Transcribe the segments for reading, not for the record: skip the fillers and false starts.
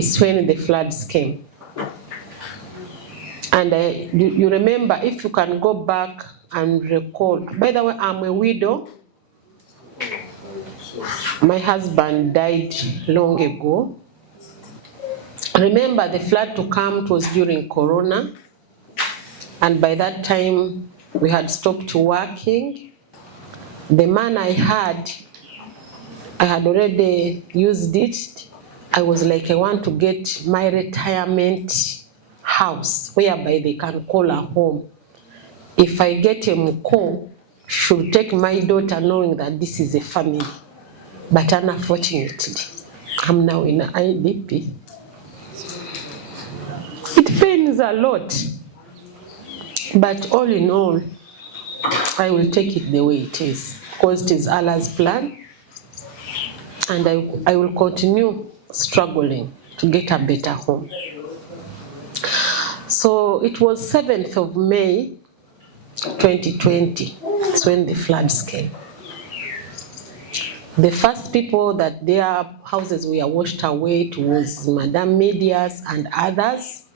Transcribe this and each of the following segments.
is when the floods came. And you remember, if you can go back and recall, by the way, I'm a widow. My husband died long ago. Remember, the flood to come, it was during Corona. And by that time, we had stopped working. The man I had already used it. I was like, I want to get my retirement house whereby they can call a home. If I get a mko, should take my daughter knowing that this is a family. But unfortunately, I'm now in an IDP. It pains a lot. But all in all, I will take it the way it is, because it is Allah's plan. And I will continue struggling to get a better home. So it was 7th of May, 2020. That's when the floods came. The first people that their houses were washed away, it was Madame Medias and others.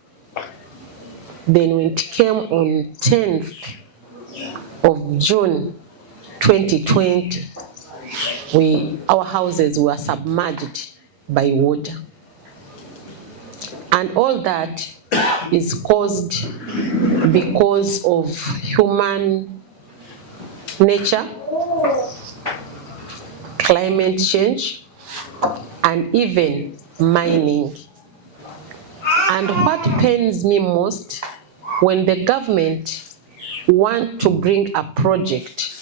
Then when it came on 10th of June 2020, our houses were submerged by water. And all that is caused because of human nature, climate change, and even mining. And what pains me most, when the government want to bring a project,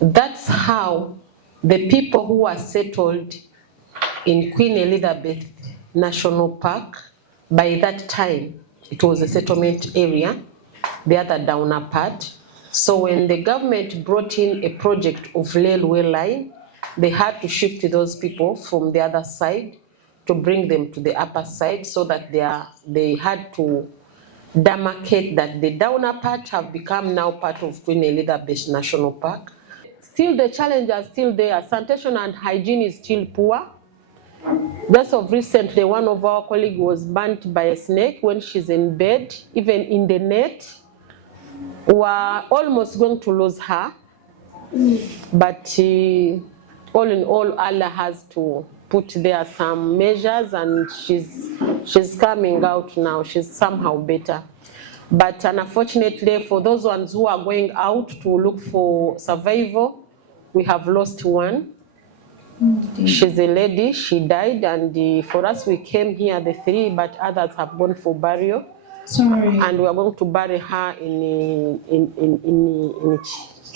that's how the people who are settled in Queen Elizabeth National Park, by that time, it was a settlement area, the other downer part. So when the government brought in a project of railway line, they had to shift those people from the other side to bring them to the upper side, so that they had to demarcate that the downer part have become now part of Queen Elizabeth National Park. Still, the challenges are still there. Sanitation and hygiene is still poor. Just of recently, one of our colleagues was burnt by a snake when she's in bed, even in the net. We were almost going to lose her. But all in all, Allah has to put there some measures, and she's coming out now. She's somehow better. But unfortunately, for those ones who are going out to look for survival, we have lost one. She's a lady, she died, and for us, we came here, the 3, but others have gone for burial. Sorry. And we are going to bury her in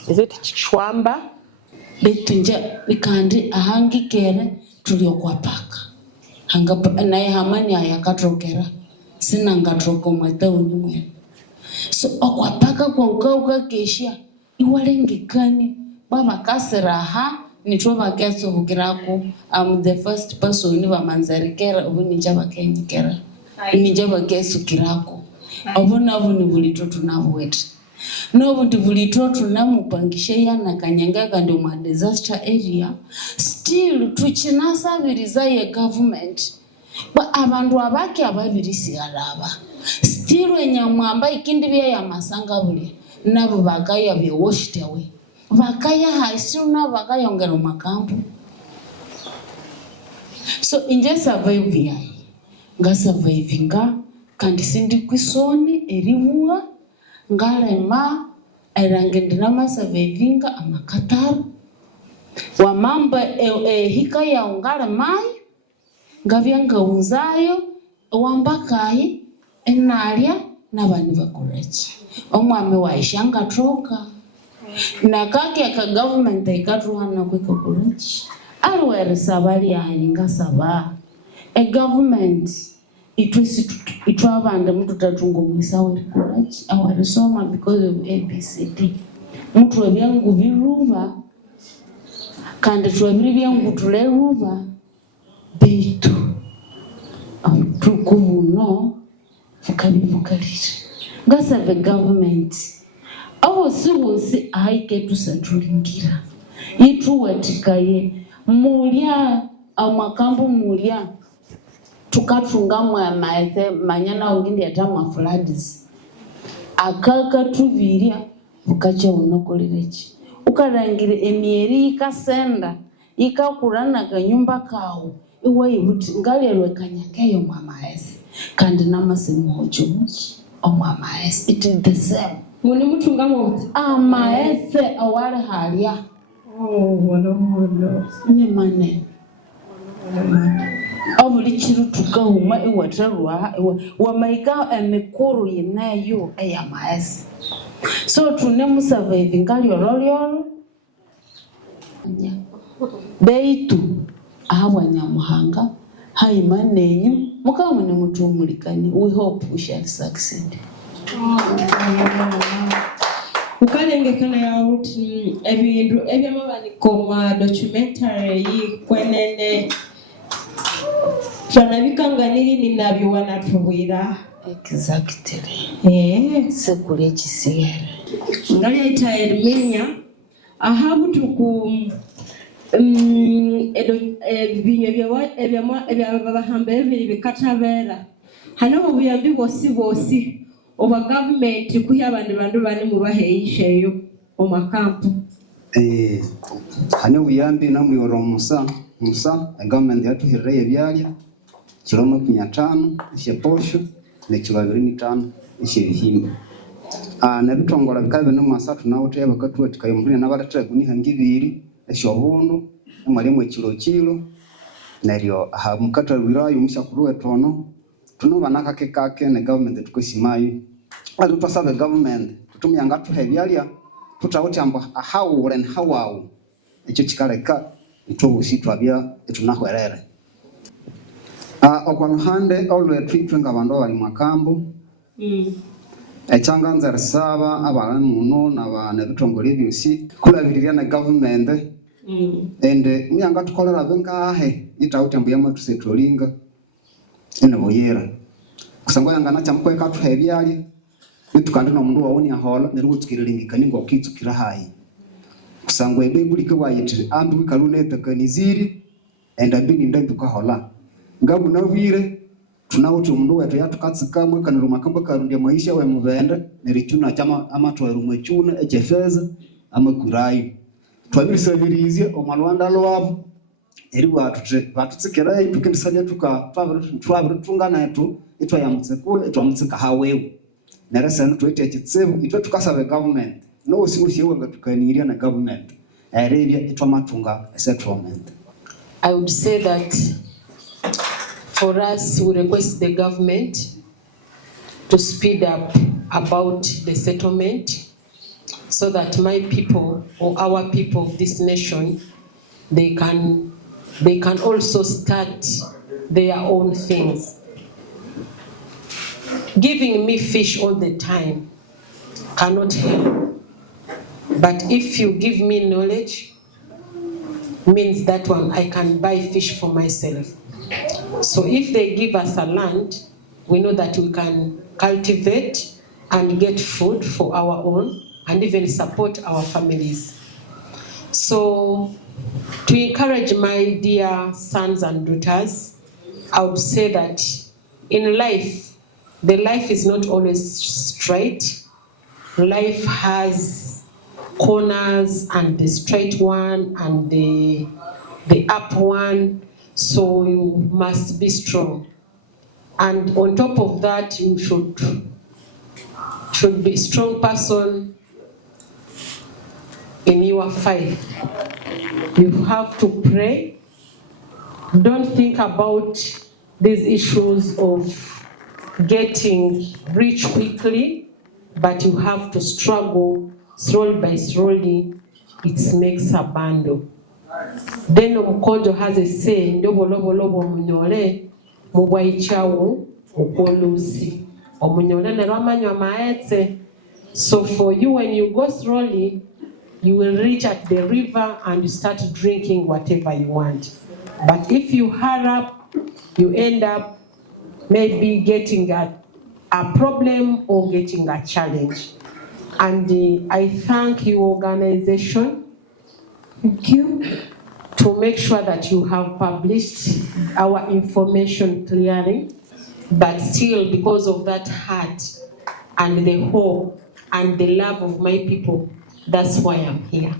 is it Chwamba? Betunja ikandi ahangi kere tulio kwa paka. Hanga na hamani ayakatrokera. Sina ngatroko mwata unimwe. So okwa paka kwa ukauka keshia iwalengikani baba kasiraha nitwa keso hukirako. I'm the first person ni bamanzarikera ubunija bakenyikera. Nijaba keso kirako. Obona buni bulito tunabwete. Nobundi bulito tunamupangisha yana kanyanga ndo ma disaster area. Still tuchinasabiriza ye government. Ba abantu abaki ababirisi alaba. Still enyamwamba ikindi bya ya masanga buli nabo bagaya bye washed away. Bakaya haisiru na bagaya ngero makampu. So inje survive yayi. Nga survivinga kandi sindi kwisoni erimuwa ngarema erangendina masavevinga amakataru wa mamba hika ya ungare mai ngavyanga unzayo wambakayi enalia nabani bakorechi omwame waishanga troka na kaki aka government ikatruhana kweka korechi alwere sabali yahinga saba a government itwabanda mtu tatungumisa we courage awarisoma because of ABCD mtu webyangu viruva kandi twabiri byangu tuleruva bitu tukuvuno fukabivukalira ngasa the government awo siwose ahaike tusatulingira yitu watikaye mulya amakambu mulya tukatunga maethe manyana ongindi atama floods akaka tuviria ukacha unokolerechi ukarangire emieri ikasenda ikakurana kanyumba kawo iwe ibuti ngalelwe kanyakeyo mamaesi kandi namasemu hochomuchi omamaesi it is the same muni mutunga moti amaese awale halia wala ni mane obuli chiru tukahuma iwatarwa wamaika emikuru yenayo eyamaesi so tunemu surviving kalyorolyo beitu abwanyamuhanga haimanenyu mukamune mutumulikani. We hope we shall succeed. ukalengekana ya uti ebintu ebyamabani koma documentary kwenene twanabikanganiri ninabyo wanatubwira exactly sekule kisiyere ngali aitaye menya ahabu tuku binyo ebyabahamba ebiri bikatabera hano obuyambi bosi oba government kuya bandu bane mubaheyisheyo omakampu hano obuyambi namuyoro musa government yatuhereye byalya kilomo 500 isheposho ne kibabiri 5 ishebihimba nabitongola bikabe no masatu nawo tebe bakatuwatika yomune nabaratira kunihangi ibiri eshobundu mwalimu ekilo neryo aha mukatabira yumusakuru wetono tunubana kake ne government tukosimayo atu pasabe government tutumyanga tuhebyalya tutawuti ambo how and how ekyo kikaleka itobusitwa bya etunahwerere okwanuhande olwe twitwenga abandu bali makambo echanganza risaba abantu muno nabana bitongole byosi kulabirira na government ende myanga tukolera bengahe itawutembu yamatusetholinga ene boyera kusangwa yangana chamkweka tuhebyali bitukandi no mundu wawoni ahola nerugutsikirelingikani ngo kitsukira hayi kusangwa ebibuli ke wayitire andu bikalunete kaniziri enda bini ndabika hola ngamu navire tunawuti mundu wetu yatukatsikamwe kaniro makamba karundia maisha we mubende nerichuna chama amatwero mwechuna echefeza amakurayo twabirisabirizye omalwanda lwabo eri batutsikira tukendisanya twabirutungana etu itwa yamutsekule itwamutsika hawewe neresana twete ekitsibu itwe tukasabe government no simusyewe ngatukanirya na government erebya itwamatunga settlement. I would say that for us, we request the government to speed up about the settlement so that my people or our people of this nation, they can also start their own things. Giving me fish all the time cannot help. But if you give me knowledge, means that one I can buy fish for myself. So if they give us a land, we know that we can cultivate and get food for our own and even support our families. So to encourage my dear sons and daughters, I would say that in life, the life is not always straight. Life has corners and the straight one and the up one. So you must be strong. And on top of that, you should be a strong person in your faith. You have to pray. Don't think about these issues of getting rich quickly, but you have to struggle slowly by slowly. It makes a bundle. Then omukonjo has a say, ndobolobo munyole mubwaichawo okolusi omunyole nerwamanywa maetse. So for you, when you go slowly, you will reach at the river and you start drinking whatever you want. But if you hurry up, you end up maybe getting a problem or getting a challenge. And I thank your organization. Thank you. to make sure that you have published our information clearly, but still, because of that heart and the hope and the love of my people, that's why I'm here.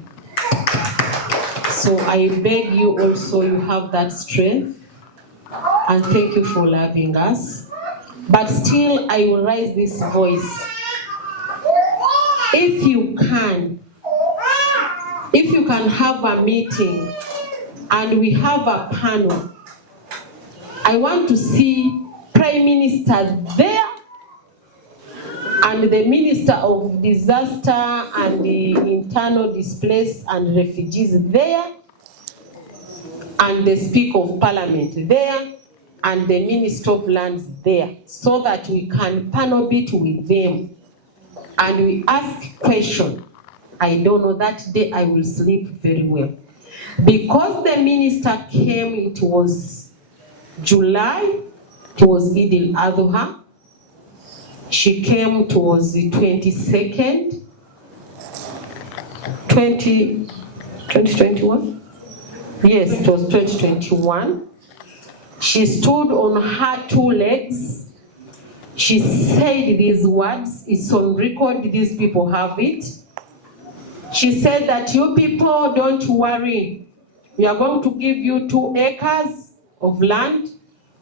So I beg you also, you have that strength, and thank you for loving us. But still, I will raise this voice. If you can have a meeting and we have a panel, I want to see Prime Minister there and the Minister of Disaster and the Internal Displaced and Refugees there, and the Speaker of Parliament there, and the Minister of Lands there, so that we can panel it with them and we ask questions. I don't know, that day I will sleep very well. Because the minister came, it was July, it was Eid al-Adha. She came towards the 22nd, 2021? Yes, it was 2021. She stood on her two legs. She said these words, it's on record, these people have it. She said that you people don't worry. We are going to give you 2 acres of land.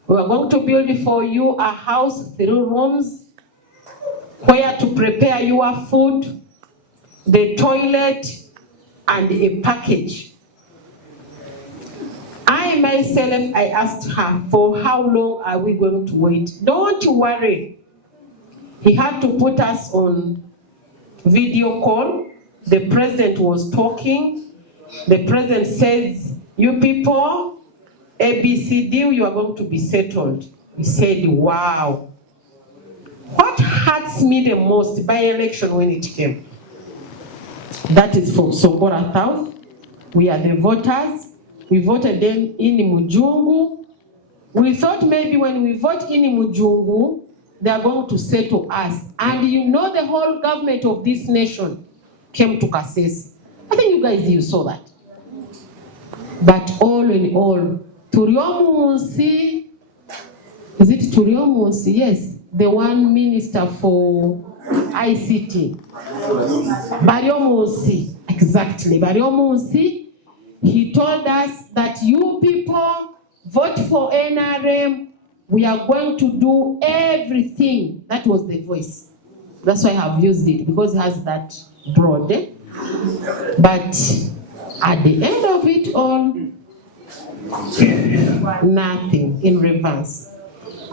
We are going to build for you a house, 3 rooms, where to prepare your food, the toilet, and a package. I myself, I asked her, for how long are we going to wait? Don't worry. He had to put us on video call. The president was talking. The president says, you people, ABCD, you are going to be settled. He said, wow. What hurts me the most by election when it came? That is for Songora South. We are the voters. We voted them in Mujungu. We thought maybe when we vote in Mujungu, they are going to settle us. And you know, the whole government of this nation came to CECIC. I think you guys, you saw that. But all in all, Turiomunsi, is it Turiomunsi? Yes, the one minister for ICT. Bariomunsi, exactly, Bariomunsi. He told us that you people vote for NRM, we are going to do everything. That was the voice. That's why I have used it, because it has that broad. But at the end of it all, nothing in reverse.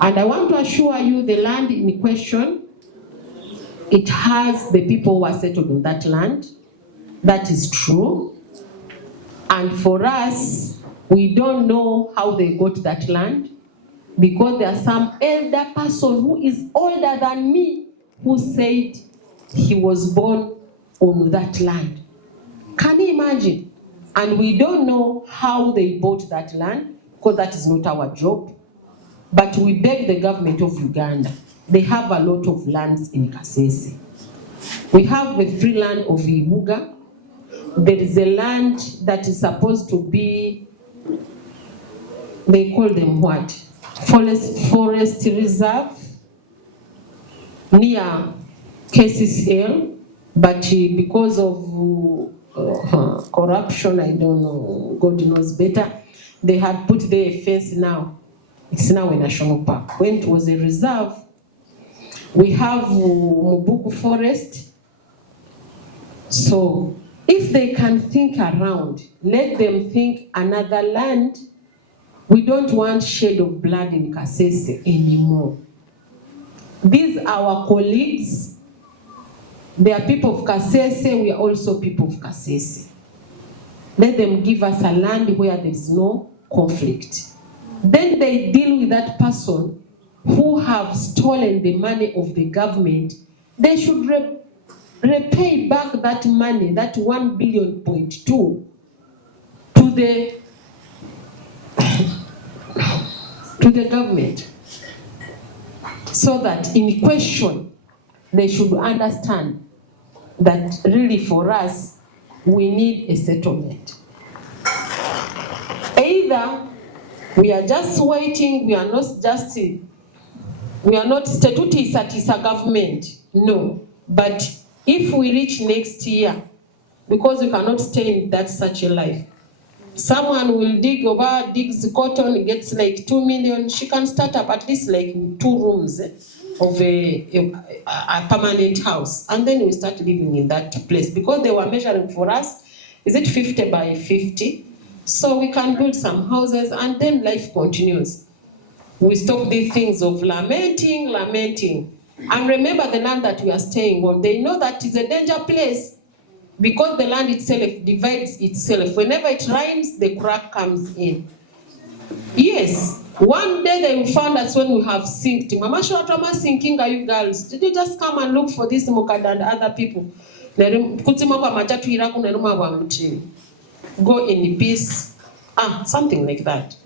And I want to assure you, the land in question, it has the people who are settled on that land. That is true. And for us, we don't know how they got that land, because there are some elder person who is older than me who said he was born on that land. Can you imagine? And we don't know how they bought that land, because that is not our job. But we beg the government of Uganda. They have a lot of lands in CECIC. We have the free land of Ibuga. There is a land that is supposed to be, they call them what? Forest reserve near CECIC-live, but because of corruption, I don't know, God knows better, they had put there a fence now. It's now a national park. When it was a reserve, we have Mubuku Forest. So if they can think around, let them think another land. We don't want shed of blood in CECIC anymore. These are our colleagues. They are people of CECIC, we are also people of CECIC. Let them give us a land where there is no conflict. Then they deal with that person who have stolen the money of the government. They should repay back that money, that 1.2 billion to the government, so that in question they should understand that really for us we need a settlement. either we are just waiting, we are not statutisa government, no. But if we reach next year, because we cannot stay in that such a life, someone will digs cotton, gets like 2 million, she can start up at least like 2 rooms of a permanent house, and then we start living in that place, because they were measuring for us, is it 50 by 50? So we can build some houses and then life continues. We stop these things of lamenting. And remember the land that we are staying on, they know that is a danger place, because the land itself divides itself. Whenever it rains, the crack comes in. Yes, one day they will find us when we have sinked. Mama Shwatama sinking, are you girls? Did you just come and look for this Mukada and other people? Go in peace. Something like that.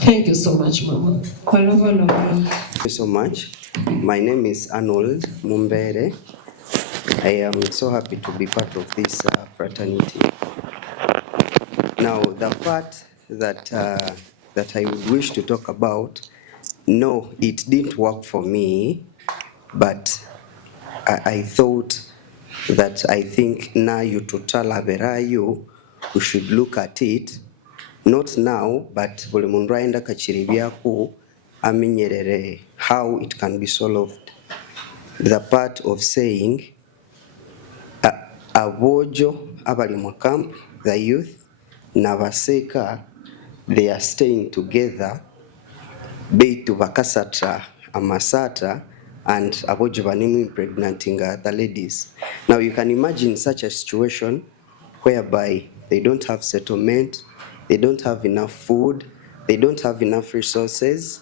Thank you so much, Mama. Thank you so much. My name is Arnold Mumbere. I am so happy to be part of this fraternity. Now, the part that I would wish to talk about, no, it didn't work for me, but I thought that I think na you tutala berayo, we should look at it, not now, but buli mundu aenda kachiribyaku amenyerere how it can be solved. The part of saying abojo abali mu camp, the youth nabaseka, they are staying together, beitu bakasatra amasata, and abojo banimu impregnating the ladies. Now you can imagine such a situation whereby they don't have settlement, they don't have enough food, they don't have enough resources.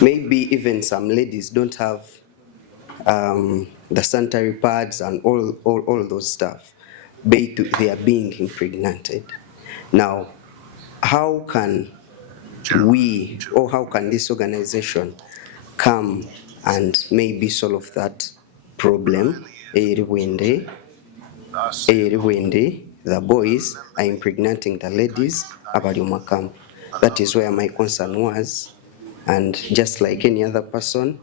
Maybe even some ladies don't have the sanitary pads and all those stuff. They are being impregnated. Now, how can we, or how can this organization come and maybe solve that problem? The boys are impregnating the ladies abaliuma camp. That is where my concern was, and just like any other person,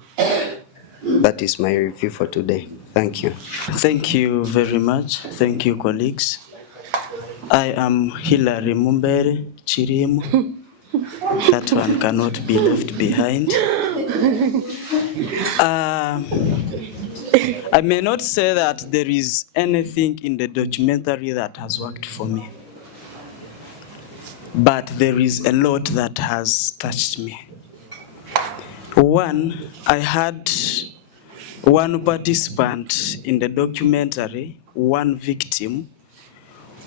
that is my review for today. Thank you. Thank you very much. Thank you, colleagues. I am Hilary Mumbere Chirimu. That one cannot be left behind. I may not say that there is anything in the documentary that has worked for me, but there is a lot that has touched me. One, I had one participant in the documentary, one victim,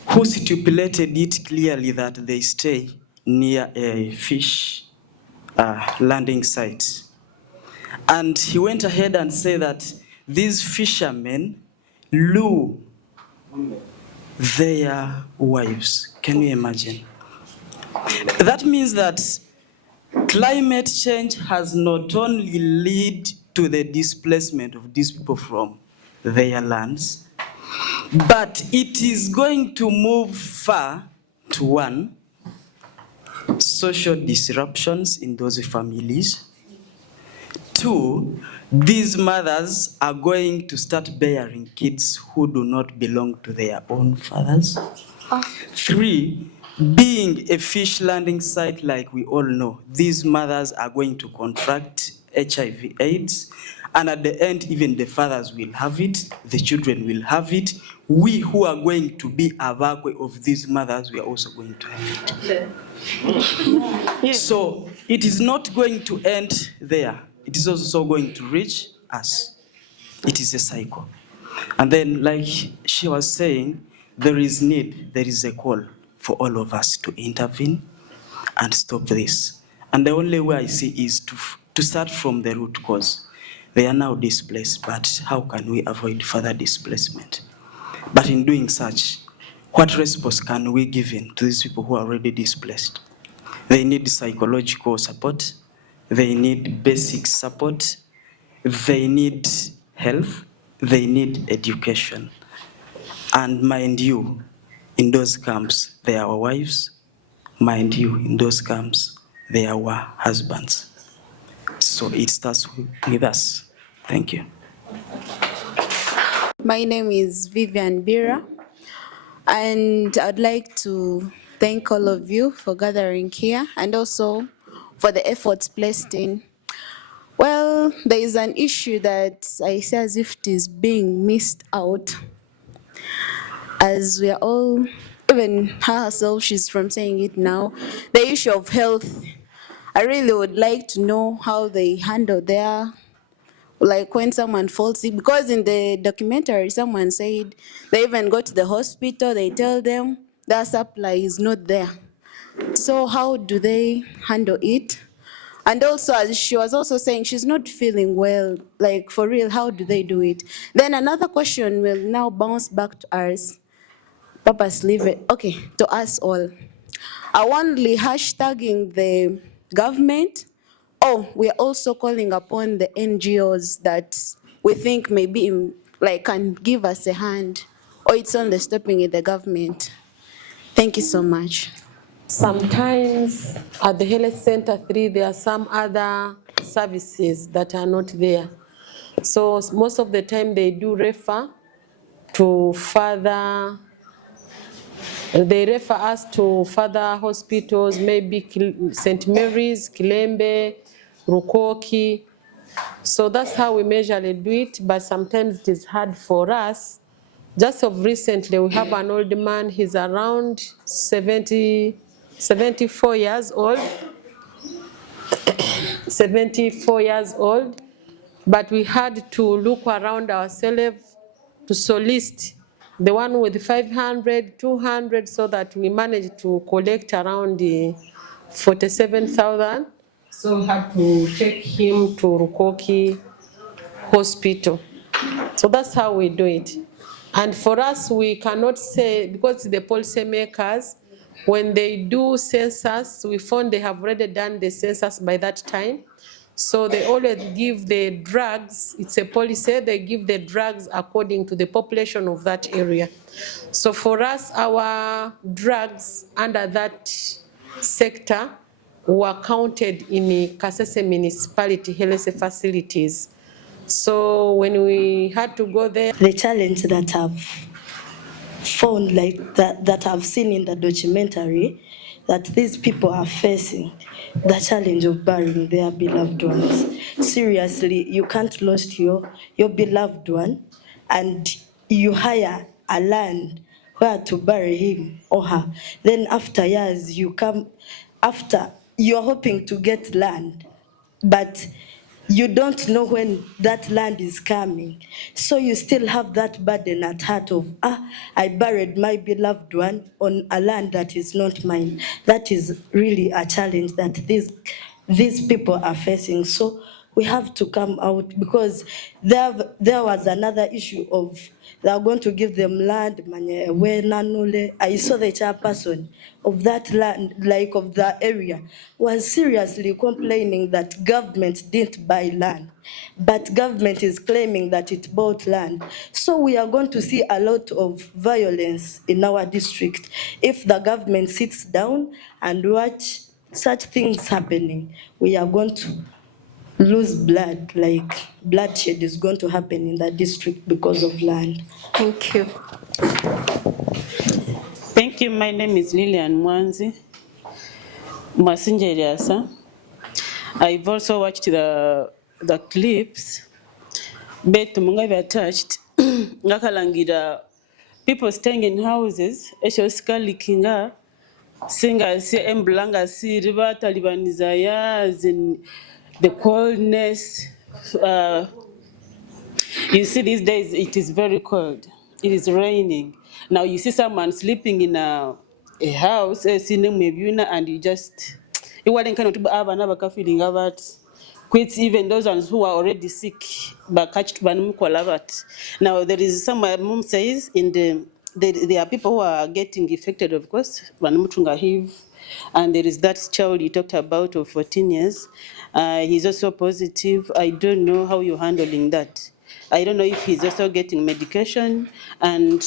who stipulated it clearly that they stay near a fish landing site. And he went ahead and said that these fishermen lure their wives. Can you imagine? That means that climate change has not only led to the displacement of these people from their lands, but it is going to move far to one, social disruptions in those families. Two, these mothers are going to start bearing kids who do not belong to their own fathers. Three, being a fish landing site, like we all know, these mothers are going to contract HIV/AIDS, and at the end, even the fathers will have it, the children will have it. We who are going to be avakwe of these mothers, we are also going to have it. Yeah. So it is not going to end there. It is also going to reach us. It is a cycle. And then, like she was saying, there is need, there is a call for all of us to intervene and stop this. And the only way I see is to start from the root cause. They are now displaced, but how can we avoid further displacement? But in doing such, what response can we give in to these people who are already displaced? They need psychological support, they need basic support, they need health, they need education. And mind you, in those camps, they are our wives, Mind you, in those camps, there were husbands. So it starts with us. Thank you. My name is Vivian Bira, and I'd like to thank all of you for gathering here and also for the efforts placed in. Well, there is an issue that I see as if it is being missed out, as we are all, even her herself, she's from saying it now, the issue of health. I really would like to know how they handle their, like when someone falls sick, because in the documentary someone said they even go to the hospital, they tell them their supply is not there. So how do they handle it? And also, as she was also saying, she's not feeling well, like for real, how do they do it? Then another question will now bounce back to us, purposely, okay, to us all. Are only hashtagging the government, or we're also calling upon the NGOs that we think maybe like can give us a hand, or it's only stopping at the government? Thank you so much. Sometimes at the health center 3, there are some other services that are not there. So most of the time they do refer to further, they refer us to further hospitals, maybe St. Mary's, Kilembe, Rukoki. So that's how we usually do it, but sometimes it is hard for us. Just of recently, we have an old man, he's around 74 years old, 74 years old, but we had to look around ourselves to solicit the one with 500, 200, so that we managed to collect around 47,000. So we had to take him to Rukoki Hospital. So that's how we do it. And for us, we cannot say, because the policymakers, when they do census, we found they have already done the census by that time. So they always give the drugs, it's a policy, they give the drugs according to the population of that area. So for us, our drugs under that sector were counted in the Kasese municipality health facilities. So when we had to go there, the challenge that I've found, like that I've seen in the documentary, that these people are facing the challenge of burying their beloved ones. Seriously, you can't lose your beloved one, and you hire a land where to bury him or her. Then after years, you come, after you're hoping to get land, but you don't know when that land is coming. So you still have that burden at heart of, I buried my beloved one on a land that is not mine. That is really a challenge that these people are facing. So we have to come out, because there was another issue of they are going to give them land. I saw the chairperson of that land, like of the area, was seriously complaining that government didn't buy land, but government is claiming that it bought land. So we are going to see a lot of violence in our district if the government sits down and watch such things happening. We are going to lose blood, like bloodshed is going to happen in that district because of land. Thank you. Thank you. My name is Lilian Mwanzi, Masinjeriasa. I've also watched the clips. Betu mungabe attached. Ngakalangira people staying in houses. Esho skali kinga. Singa si embulanga si riba Talibanizaya in the coldness. You see, these days it is very cold. It is raining. Now you see someone sleeping in a house, and you just feeling about quits, even those ones who are already sick, but catched banum. Now there is some mom says there are people who are getting affected, of course, HIV, and there is that child you talked about of 14 years. He's also positive. I don't know how you're handling that. I don't know if he's also getting medication, and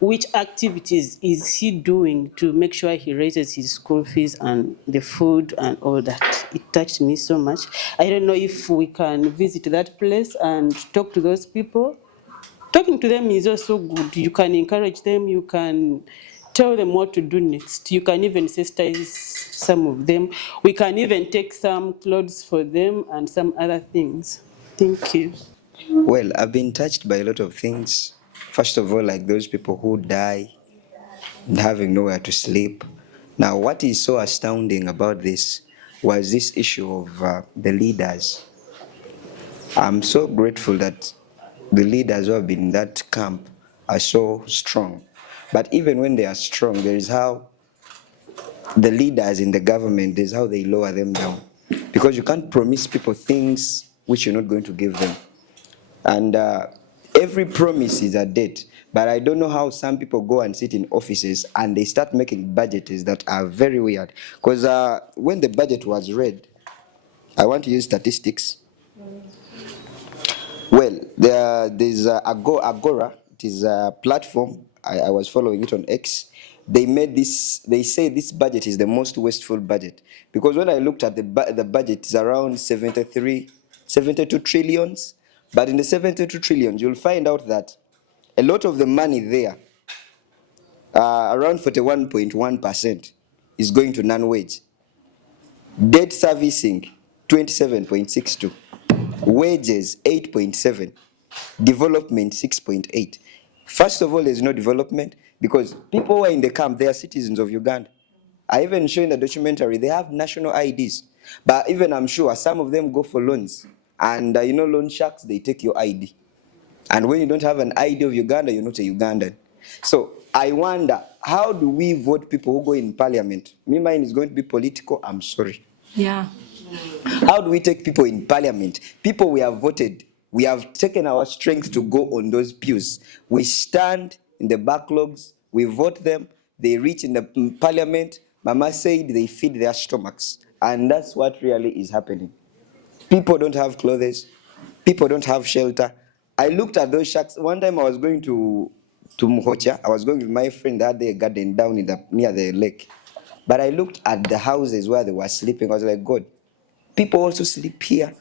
which activities is he doing to make sure he raises his school fees and the food and all that. It touched me so much. I don't know if we can visit that place and talk to those people. Talking to them is also good. You can encourage them, you can tell them what to do next. You can even sensitize some of them. We can even take some clothes for them and some other things. Thank you. Well, I've been touched by a lot of things. First of all, like those people who die and having nowhere to sleep. Now, what is so astounding about this was this issue of the leaders. I'm so grateful that the leaders who have been in that camp are so strong. But even when they are strong, there is how the leaders in the government, there's how they lower them down. Because you can't promise people things which you're not going to give them. And every promise is a debt. But I don't know how some people go and sit in offices and they start making budgets that are very weird. Because when the budget was read, I want to use statistics. Well, there's Agora. It is a platform. I was following it on X. They made this. They say this budget is the most wasteful budget because when I looked at the budget, it's around 72 trillions. But in the 72 trillions, you'll find out that a lot of the money there, around 41.1%, is going to non-wage. Debt servicing, 27.62. Wages, 8.7. Development, 6.8. First of all, there's no development because people who are in the camp, they are citizens of Uganda. I even show in the documentary, they have national IDs. But even I'm sure some of them go for loans. And loan sharks, they take your ID. And when you don't have an ID of Uganda, you're not a Ugandan. So I wonder, how do we vote people who go in parliament? Me, mine is going to be political, I'm sorry. Yeah. How do we take people in parliament? People we have voted, we have taken our strength to go on those pews. We stand in the backlogs, we vote them, they reach in the parliament. Mama said they feed their stomachs. And that's what really is happening. People don't have clothes, people don't have shelter. I looked at those shacks. One time I was going to Muhocha. I was going with my friend that day garden down near the lake. But I looked at the houses where they were sleeping. I was like, God, people also sleep here.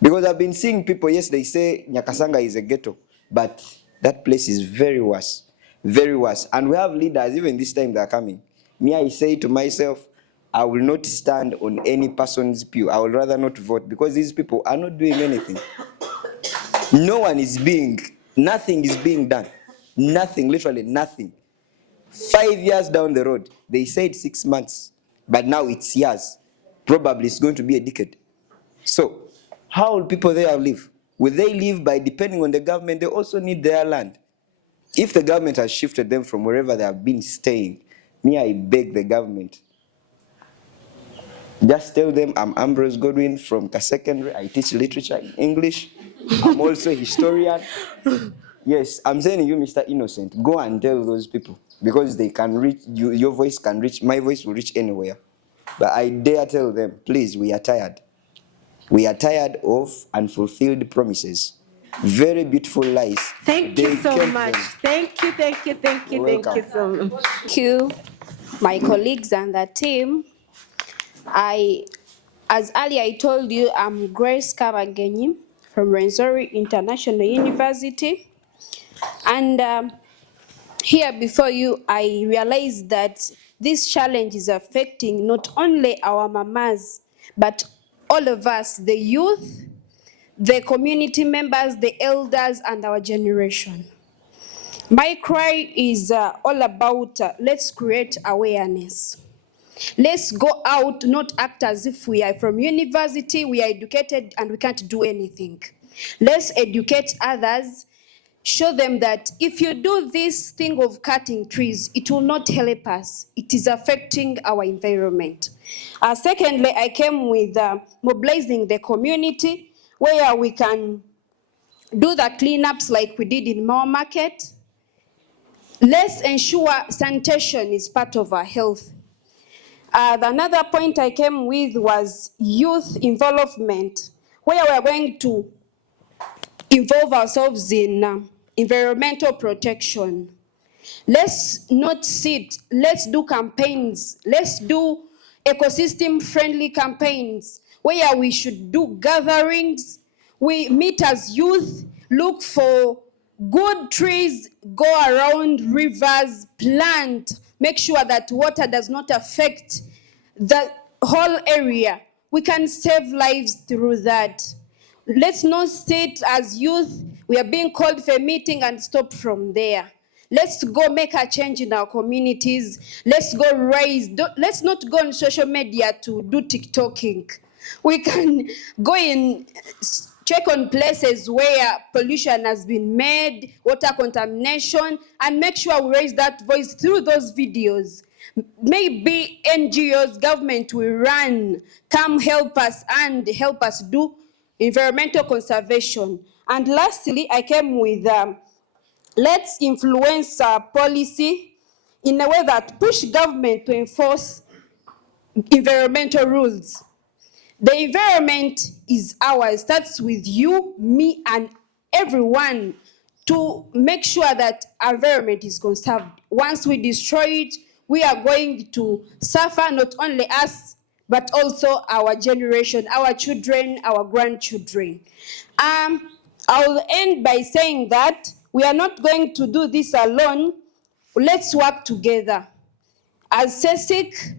Because I've been seeing people, yes, they say Nyakasanga is a ghetto, but that place is very worse, very worse. And we have leaders, even this time they are coming. Me, I say to myself, I will not stand on any person's pew. I would rather not vote because these people are not doing anything. Nothing is being done. Nothing, literally nothing. 5 years down the road, they said 6 months, but now it's years. Probably it's going to be a decade. So, how will people there live? Will they live by depending on the government? They also need their land. If the government has shifted them from wherever they have been staying, me, I beg the government, just tell them I'm Ambrose Godwin from Secondary. I teach literature in English. I'm also a historian. Yes, I'm saying you, Mr. Innocent, go and tell those people because they can reach you. Your voice can reach. My voice will reach anywhere. But I dare tell them, please, we are tired. We are tired of unfulfilled promises. Very beautiful lies. Thank you so much. Thank you so much. Thank you, my colleagues and the team. As earlier I told you, I'm Grace Kabagenyi from Rwenzori International University. And here before you, I realized that this challenge is affecting not only our mamas, but all of us, the youth, the community members, the elders, and our generation. My cry is all about let's create awareness. Let's go out, not act as if we are from university, we are educated and we can't do anything. Let's educate others, show them that if you do this thing of cutting trees, it will not help us. It is affecting our environment. Secondly, I came with mobilizing the community where we can do the cleanups like we did in Mao Market. Let's ensure sanitation is part of our health. Another point I came with was youth involvement, where we are going to involve ourselves in environmental protection. Let's not sit, let's do campaigns. Let's do ecosystem-friendly campaigns where we should do gatherings. We meet as youth, look for good trees, go around rivers, plant, make sure that water does not affect the whole area. We can save lives through that. Let's not sit as youth, we are being called for a meeting and stop from there. Let's go make a change in our communities. Let's go raise, let's not go on social media to do TikToking. We can go in, check on places where pollution has been made, water contamination, and make sure we raise that voice through those videos. Maybe NGOs, government will run, come help us and help us do environmental conservation. And lastly, I came with let's influence policy in a way that push government to enforce environmental rules. The environment is ours. Starts with you, me, and everyone to make sure that our environment is conserved. Once we destroy it, we are going to suffer, not only us, but also our generation, our children, our grandchildren. I'll end by saying that we are not going to do this alone. Let's work together. As CECIC,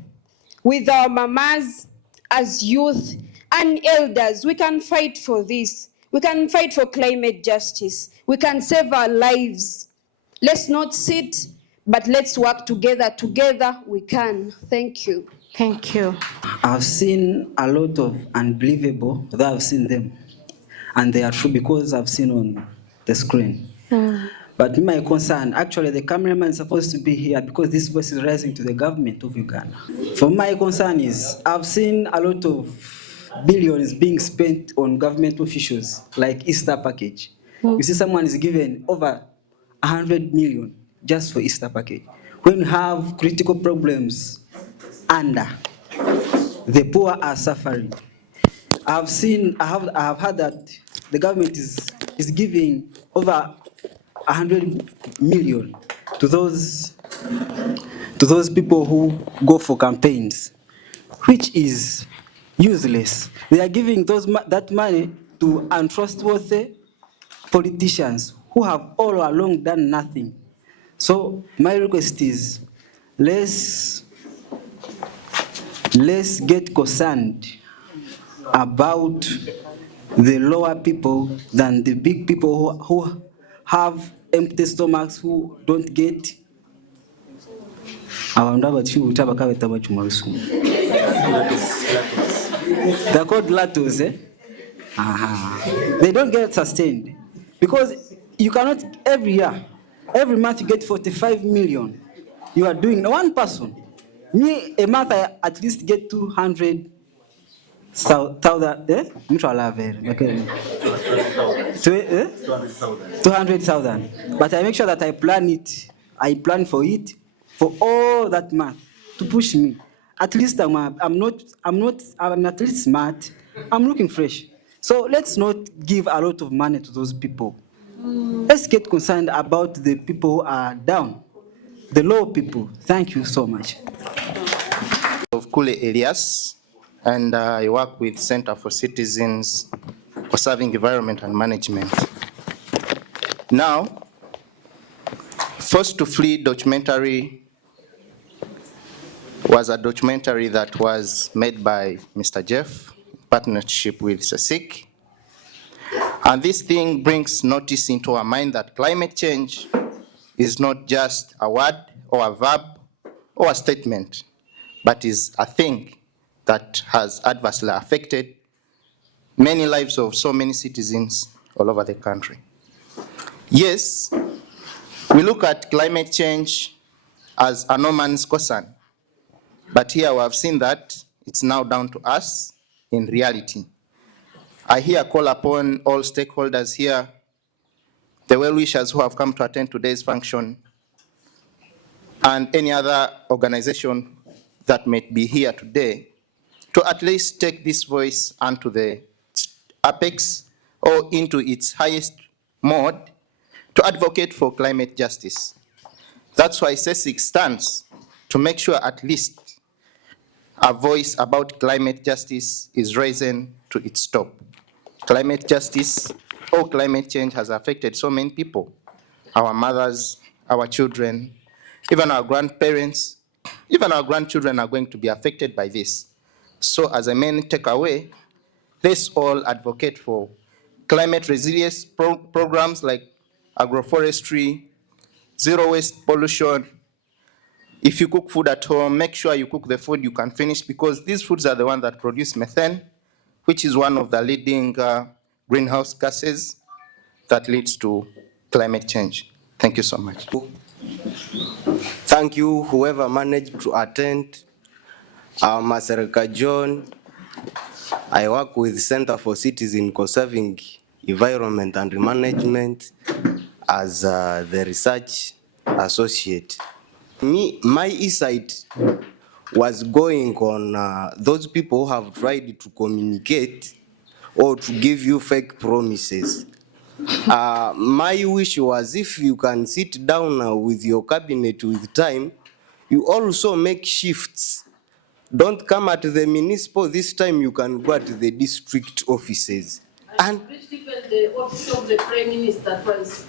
with our mamas, as youth and elders, we can fight for this. We can fight for climate justice. We can save our lives. Let's not sit, but let's work together. Together we can. Thank you. Thank you. I've seen a lot of unbelievable, though I've seen them. And they are true because I've seen on the screen. But my concern, actually the cameraman is supposed to be here because this voice is rising to the government of Uganda. For my concern is, I've seen a lot of billions being spent on government officials, like Easter package. You see someone is given over 100 million just for Easter package. When you have critical problems under, the poor are suffering. I have heard that the government is giving over 100 million to those people who go for campaigns, which is useless. They are giving that money to untrustworthy politicians who have all along done nothing. So my request is, let's get concerned about the lower people than the big people who have empty stomachs, who don't get. They're called latos, eh? They don't get sustained because you cannot every month you get 45 million. You are doing one person. Me, a month I at least get 200,000, Neutral okay. 200,000. But I make sure that I plan for it for all that month to push me. At least I'm at least smart. I'm looking fresh. So let's not give a lot of money to those people. Let's get concerned about the people who are down, the low people. Thank you so much. Of Kule Elias, and I work with Center for Citizens Conserving Environment and Management. Now, Forced to Flee documentary was a documentary that was made by Mr. Jeff in partnership with CECIC. And this thing brings notice into our mind that climate change is not just a word or a verb or a statement, but is a thing that has adversely affected many lives of so many citizens all over the country. Yes, we look at climate change as a no man's concern, but here we have seen that it's now down to us in reality. I here call upon all stakeholders here, the well-wishers who have come to attend today's function, and any other organization that may be here today, to at least take this voice onto the apex or into its highest mode to advocate for climate justice. That's why CECIC stands to make sure at least a voice about climate justice is risen to its top. Climate justice or climate change has affected so many people, our mothers, our children, even our grandparents, even our grandchildren are going to be affected by this. So as a main takeaway, let's all advocate for climate resilience programs like agroforestry, zero waste pollution. If you cook food at home, make sure you cook the food you can finish, because these foods are the ones that produce methane, which is one of the leading greenhouse gases that leads to climate change. Thank you so much. Thank you, whoever managed to attend. Masereka John. I work with Center for Citizen Conserving Environment and Management as the research associate. My insight was going on those people who have tried to communicate or to give you fake promises. My wish was, if you can sit down with your cabinet with time, you also make shifts. Don't come at the municipal, this time you can go at the district offices. And even the office of the Prime Minister twice.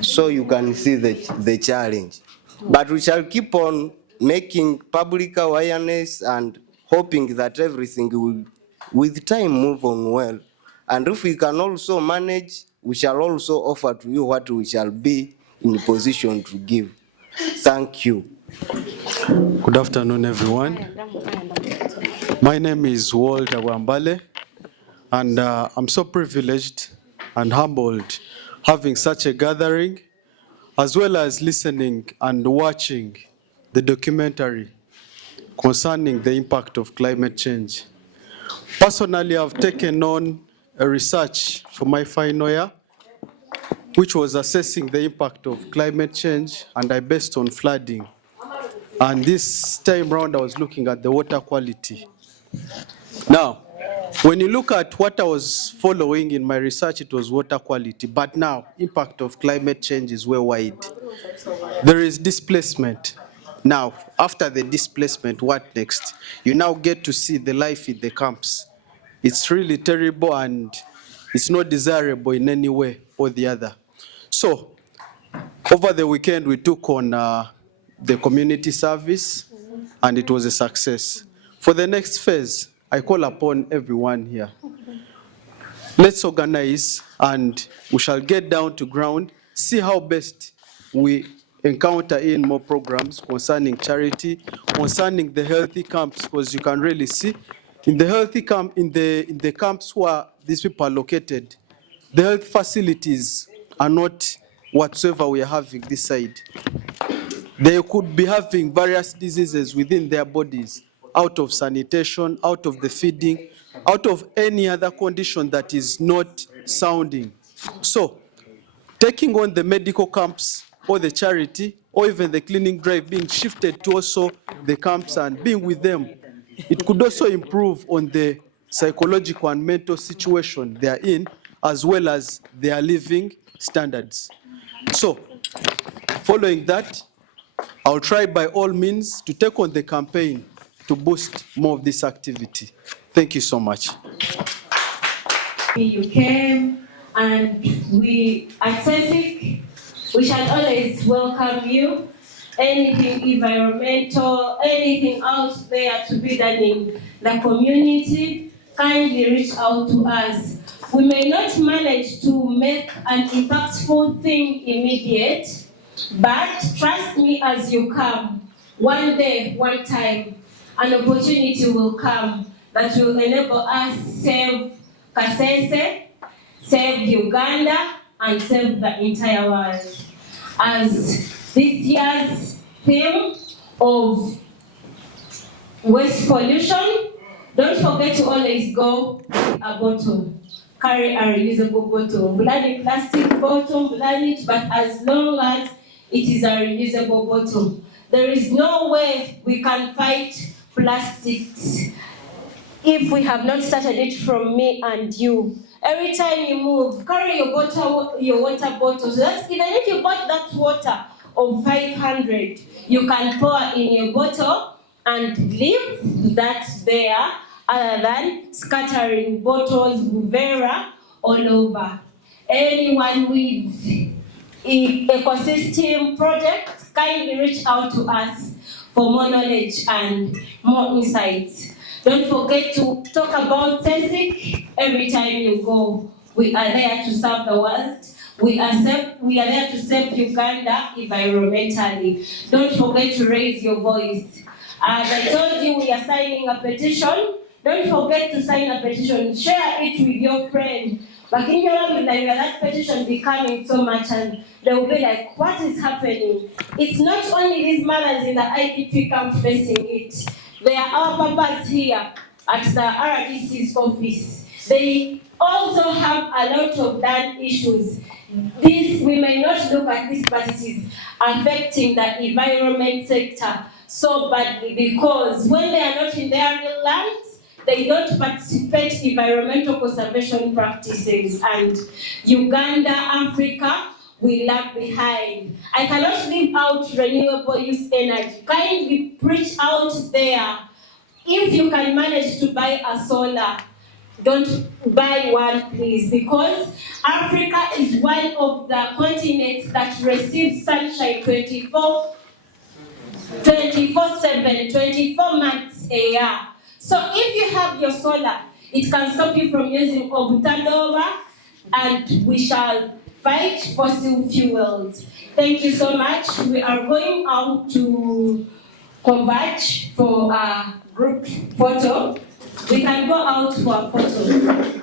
so you can see the challenge. But we shall keep on making public awareness and hoping that everything will, with time, move on well. And if we can also manage, we shall also offer to you what we shall be in a position to give. Thank you. Good afternoon, everyone. My name is Walter Wambale, and I'm so privileged and humbled having such a gathering, as well as listening and watching the documentary concerning the impact of climate change. Personally, I've taken on a research for my final year, which was assessing the impact of climate change, and I based on flooding. And this time round, I was looking at the water quality. Now, when you look at what I was following in my research, it was water quality. But now, impact of climate change is worldwide. There is displacement. Now, after the displacement, what next? You now get to see the life in the camps. It's really terrible, and it's not desirable in any way or the other. So, over the weekend, we took on the community service, and it was a success. For the next phase, I call upon everyone here. Let's organize, and we shall get down to ground, see how best we encounter in more programs concerning charity, concerning the healthy camps, because you can really see in the healthy camp, in the camps where these people are located, the health facilities are not whatsoever we are having this side. They could be having various diseases within their bodies, out of sanitation, out of the feeding, out of any other condition that is not sounding. So, taking on the medical camps, or the charity, or even the cleaning drive being shifted to also the camps and being with them, it could also improve on the psychological and mental situation they are in, as well as their living standards. So, following that, I'll try by all means to take on the campaign to boost more of this activity. Thank you so much. You came, and we at CECIC, we shall always welcome you. Anything environmental, anything out there to be done in the community, kindly reach out to us. We may not manage to make an impactful thing immediate, but trust me as you come, one day, one time, an opportunity will come that will enable us save Kasese, save Uganda, and save the entire world. As this year's theme of waste pollution, don't forget to always go with a bottle. Carry a reusable bottle. Bloody plastic bottle, bloody, but as long as it is a reusable bottle. There is no way we can fight plastics if we have not started it from me and you. Every time you move, carry your water bottle. So that even if you bought that water of 500, you can pour in your bottle and leave that there, other than scattering bottles, Buvera, all over. Anyone with ecosystem projects, kindly reach out to us for more knowledge and more insights. Don't forget to talk about CECIC every time you go. We are there to serve the world. We are there to save Uganda environmentally. Don't forget to raise your voice. As I told you, we are signing a petition. Don't forget to sign a petition. Share it with your friend. But in general, that petition be coming so much, and they will be like, what is happening? It's not only these mothers in the IDP camp facing it. There are our papas here at the RDC's office. They also have a lot of land issues. This, we may not look at this, but it is affecting the environment sector so badly, because when they are not in their real lands, they don't participate in environmental conservation practices, and Uganda, Africa, we lag behind. I cannot leave out renewable use energy. Kindly preach out there. If you can manage to buy a solar, don't buy one, please, because Africa is one of the continents that receives sunshine 24/7, 24 months a year. So if you have your solar, it can stop you from using Obutadova, and we shall fight fossil fuels. Thank you so much. We are going out to converge for a group photo. We can go out for a photo.